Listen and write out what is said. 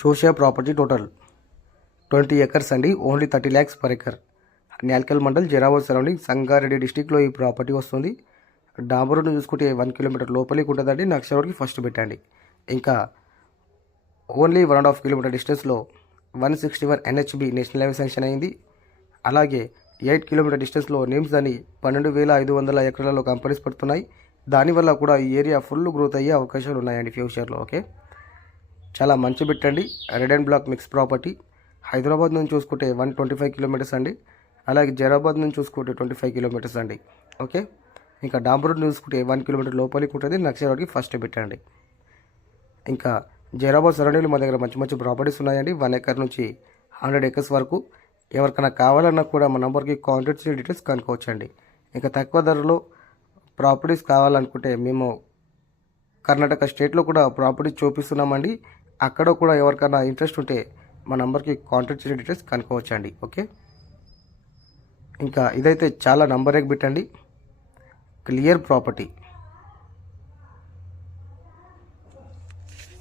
చూసే property total twenty acres అండి only thirty lakhs per acre. Nyalkal mandal Zaheerabad surrounding Sangareddy డిస్టిక్లో ఈ property వస్తుంది. డాంబర్ చూసుకుంటే వన్ కిలోమీటర్ లోపలికి ఉంటుందండి నక్ష రోడ్కి ఫస్ట్ పెట్టండి. ఇంకా only one and half kilometre డిస్టెన్స్లో one sixty one NHB national highway sanction అయింది. అలాగే ఎయిట్ కిలోమీటర్ డిస్టెన్స్లో నిమ్స్ అని పన్నెండు వేల ఐదు వందల ఎకరాలలో కంపెనీస్ పడుతున్నాయి. దానివల్ల కూడా ఈ ఏరియా ఫుల్ గ్రోత్ అయ్యే అవకాశాలు ఉన్నాయండి ఫ్యూచర్లో ఓకే? చాలా మంచి పెట్టండి red and black mix property. Hyderabad నుంచి చూసుకుంటే వన్ ట్వంటీ ఫైవ్ కిలోమీటర్స్ అండి. అలాగే జైరాబాద్ నుంచి చూసుకుంటే ట్వంటీ ఫైవ్ కిలోమీటర్స్ అండి. ఓకే? ఇంకా డాంబర్ రోడ్ చూసుకుంటే వన్ కిలోమీటర్ లోపలికి ఉంటుంది. నక్ష ఫస్ట్ పెట్టండి ఇంకా జైరాబాద్ సరౌండింగ్లో మా దగ్గర మంచి మంచి ప్రాపర్టీస్ ఉన్నాయండి. వన్ ఎకర్ నుంచి హండ్రెడ్ ఎకర్స్ వరకు. ఎవరికైనా కావాలన్నా కూడా మా నెంబర్కి కాంటాక్ట్ చేసి డీటెయిల్స్ కనుక్కోవచ్చండి. ఇంకా తక్కువ ధరలో ప్రాపర్టీస్ కావాలనుకుంటే మేము కర్ణాటక స్టేట్లో కూడా ప్రాపర్టీ చూపిస్తున్నామండి. అక్కడ కూడా ఎవరికైనా ఇంట్రెస్ట్ ఉంటే మా నంబర్కి కాంటాక్ట్ చేసే డీటెయిల్స్ కనుక్కోవచ్చండి. ఓకే? ఇంకా ఇదైతే చాలా నంబర్ ఎగ్ పెట్టండి క్లియర్ ప్రాపర్టీ.